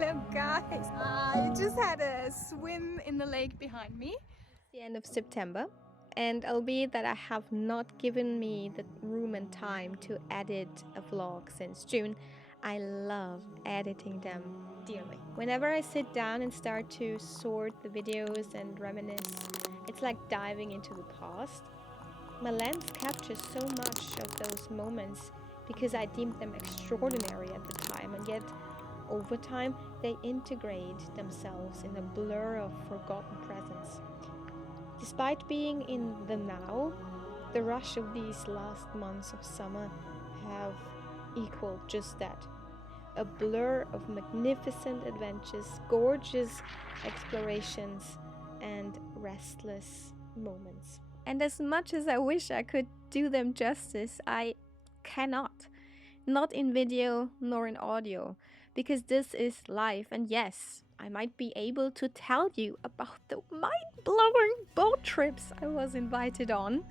Hello guys, I just had a swim in the lake behind me. It's the end of September, and albeit that I have not given me the room and time to edit a vlog since June, I love editing them dearly. Whenever I sit down and start to sort the videos and reminisce, it's like diving into the past. My lens captures so much of those moments because I deemed them extraordinary at the time, and yet over time they integrate themselves in a blur of forgotten presence. Despite being in the now, the rush of these last months of summer have equaled just that, a blur of magnificent adventures, gorgeous explorations, and restless moments. And as much as I wish I could do them justice, I cannot. Not in video nor in audio, because this is life. And yes, I might be able to tell you about the mind blowing boat trips I was invited on.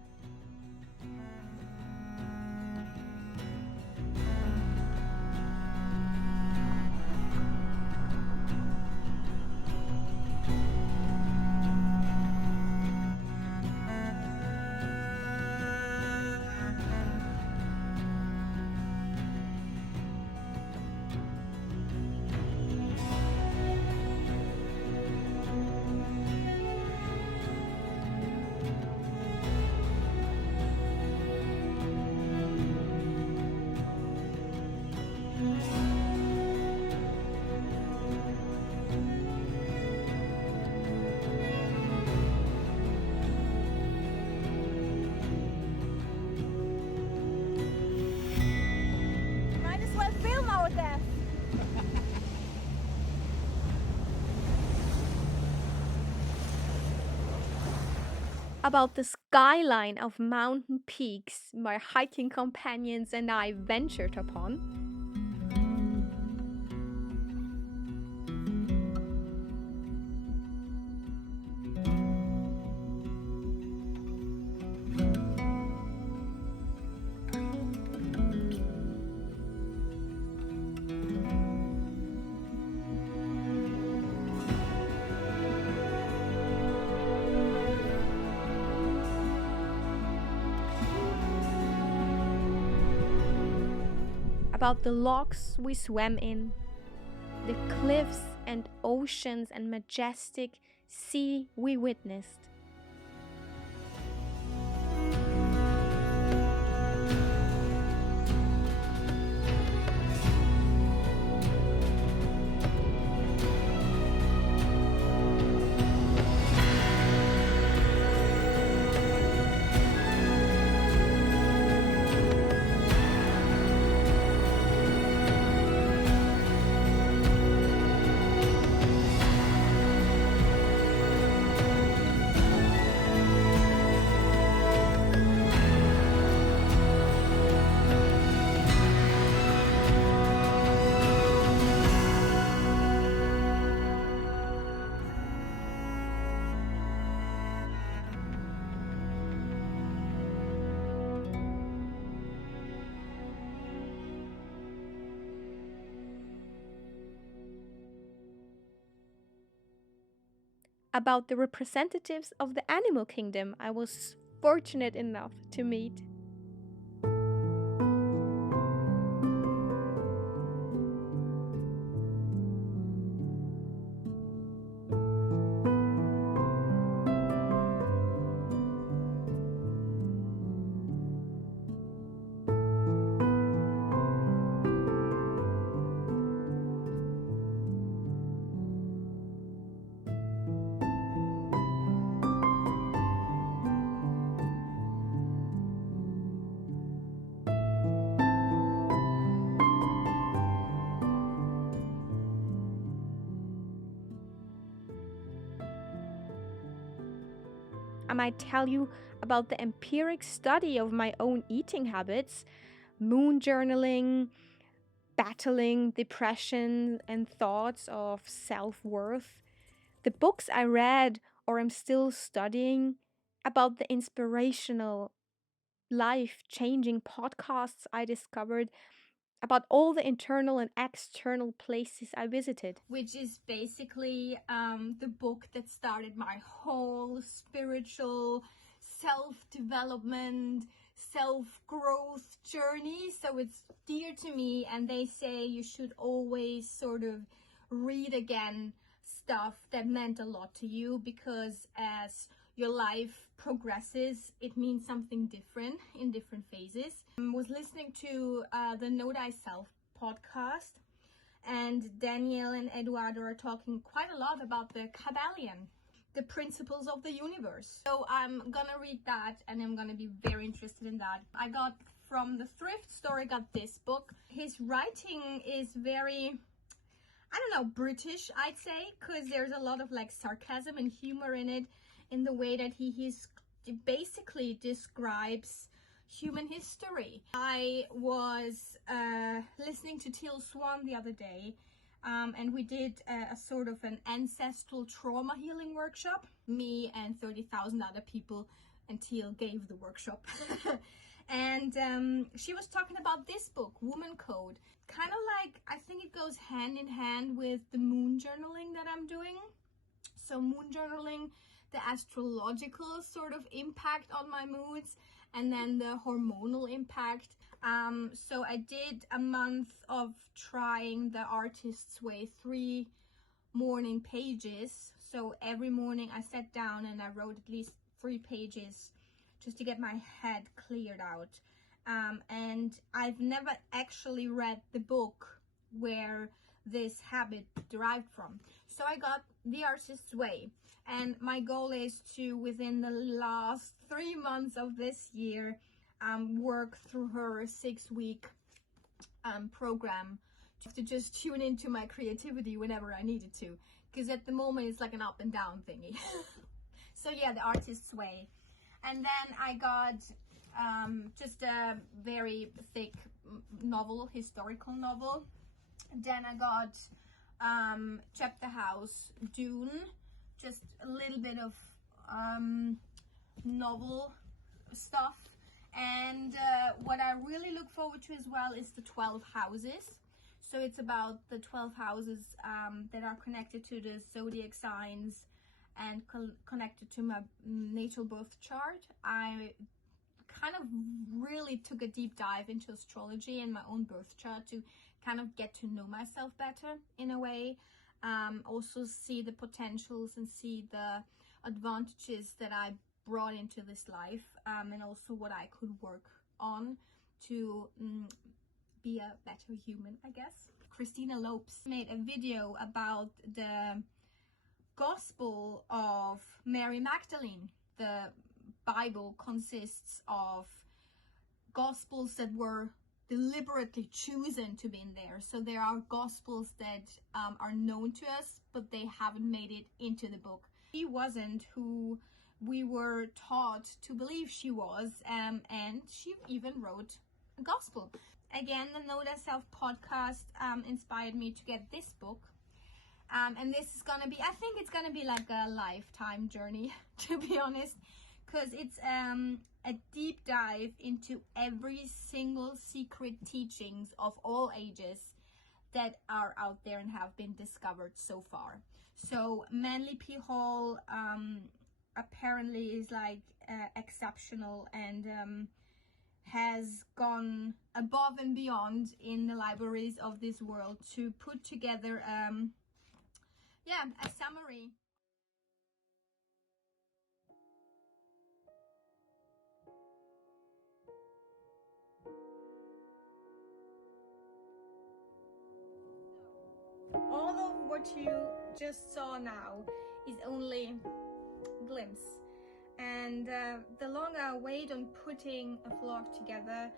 Might as well film out there. About the skyline of mountain peaks my hiking companions and I ventured upon. About the lochs we swam in, the cliffs and oceans and majestic sea we witnessed. About the representatives of the animal kingdom I was fortunate enough to meet. I might tell you about the empiric study of my own eating habits, moon journaling, battling depression and thoughts of self worth, the books I read or am still studying, about the inspirational, life changing podcasts I discovered, about all the internal and external places I visited. Which is basically the book that started my whole spiritual self-development, self-growth journey. So it's dear to me, and they say you should always sort of read again stuff that meant a lot to you, because as your life progresses, it means something different in different phases. I was listening to the Know Thyself podcast, and Danielle and Eduardo are talking quite a lot about the Kybalion, the principles of the universe. So I'm gonna read that, and I'm gonna be very interested in that. I got from the thrift store, I got this book. His writing is very, I don't know, British, I'd say, because there's a lot of like sarcasm and humor in it, in the way that he basically describes human history. I was listening to Teal Swan the other day, and we did a sort of an ancestral trauma healing workshop. Me and 30,000 other people, and Teal gave the workshop. And she was talking about this book, Woman Code. Kind of like, I think it goes hand in hand with the moon journaling that I'm doing. So moon journaling, the astrological sort of impact on my moods, and then the hormonal impact. So I did a month of trying the Artist's Way 3 morning pages. So every morning I sat down and I wrote at least 3 pages just to get my head cleared out. And I've never actually read the book where this habit derived from. So I got The Artist's Way, and my goal is to, within the last 3 months of this year, work through her 6-week program, to just tune into my creativity whenever I needed to, because at the moment it's like an up and down thingy. So yeah, The Artist's Way. And then I got just a very thick novel, historical novel. Then I got Chapter House, Dune, just a little bit of novel stuff. And what I really look forward to as well is the 12 houses. So it's about the 12 houses that are connected to the zodiac signs and connected to my natal birth chart. I kind of really took a deep dive into astrology and my own birth chart to kind of get to know myself better in a way. Also see the potentials and see the advantages that I brought into this life, and also what I could work on to be a better human, I guess. Christina Lopes made a video about the Gospel of Mary Magdalene. The Bible consists of Gospels that were deliberately chosen to be in there. So there are Gospels that are known to us, but they haven't made it into the book. She wasn't who we were taught to believe she was, and she even wrote a Gospel. Again, the Know Thyself podcast inspired me to get this book. And this is gonna be, I think it's gonna be like a lifetime journey, to be honest, because it's a deep dive into every single secret teachings of all ages that are out there and have been discovered so far. So Manly P. Hall apparently is like exceptional, and has gone above and beyond in the libraries of this world to put together a summary. All of what you just saw now is only a glimpse, and the longer I wait on putting a vlog together,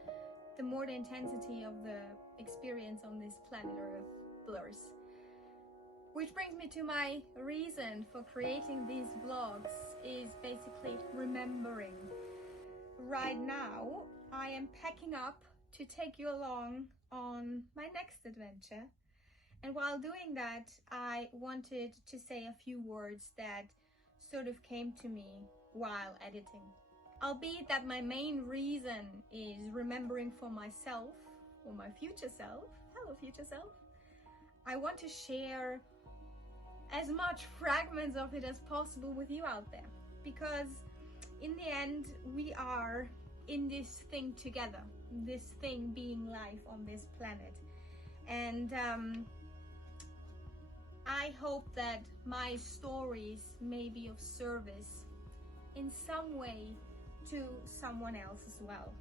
the more the intensity of the experience on this planet Earth blurs. Which brings me to my reason for creating these vlogs, is basically remembering. Right now, I am packing up to take you along on my next adventure. And while doing that, I wanted to say a few words that sort of came to me while editing. Albeit that my main reason is remembering for myself, or my future self, hello future self, I want to share as much fragments of it as possible with you out there, because in the end we are in this thing together, this thing being life on this planet. And I hope that my stories may be of service in some way to someone else as well.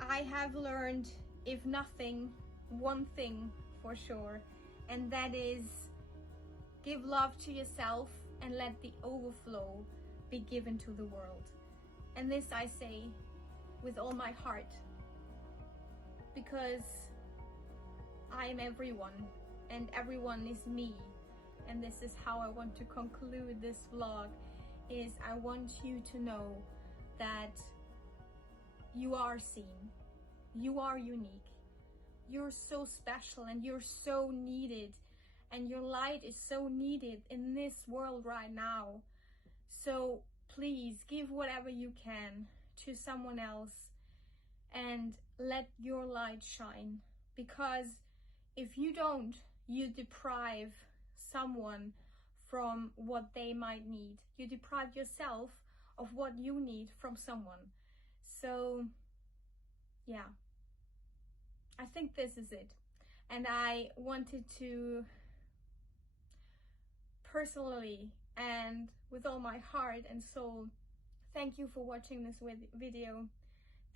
I have learned, if nothing, one thing for sure, and that is give love to yourself and let the overflow be given to the world. And this I say with all my heart, because I am everyone and everyone is me. And this is how I want to conclude this vlog, is I want you to know that you are seen, you are unique, you're so special, and you're so needed, and your light is so needed in this world right now. So please give whatever you can to someone else and let your light shine, because if you don't, you deprive someone from what they might need. You deprive yourself of what you need from someone. So yeah, I think this is it. And I wanted to personally and with all my heart and soul thank you for watching this video.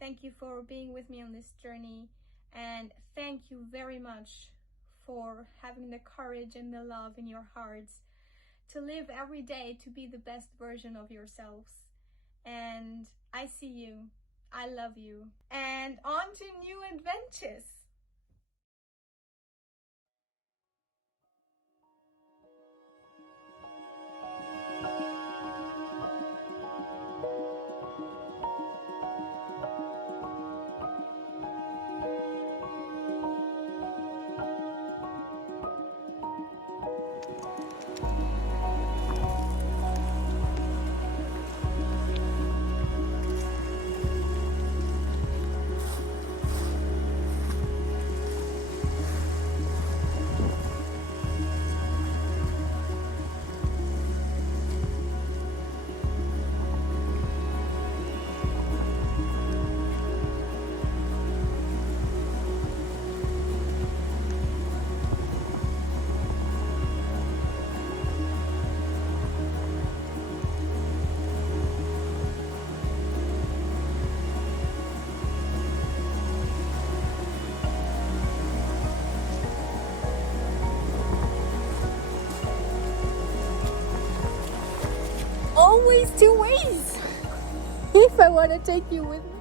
Thank you for being with me on this journey, and thank you very much for having the courage and the love in your hearts to live every day to be the best version of yourselves. And I see you, I love you, and on to new adventures. Always two ways if I want to take you with me.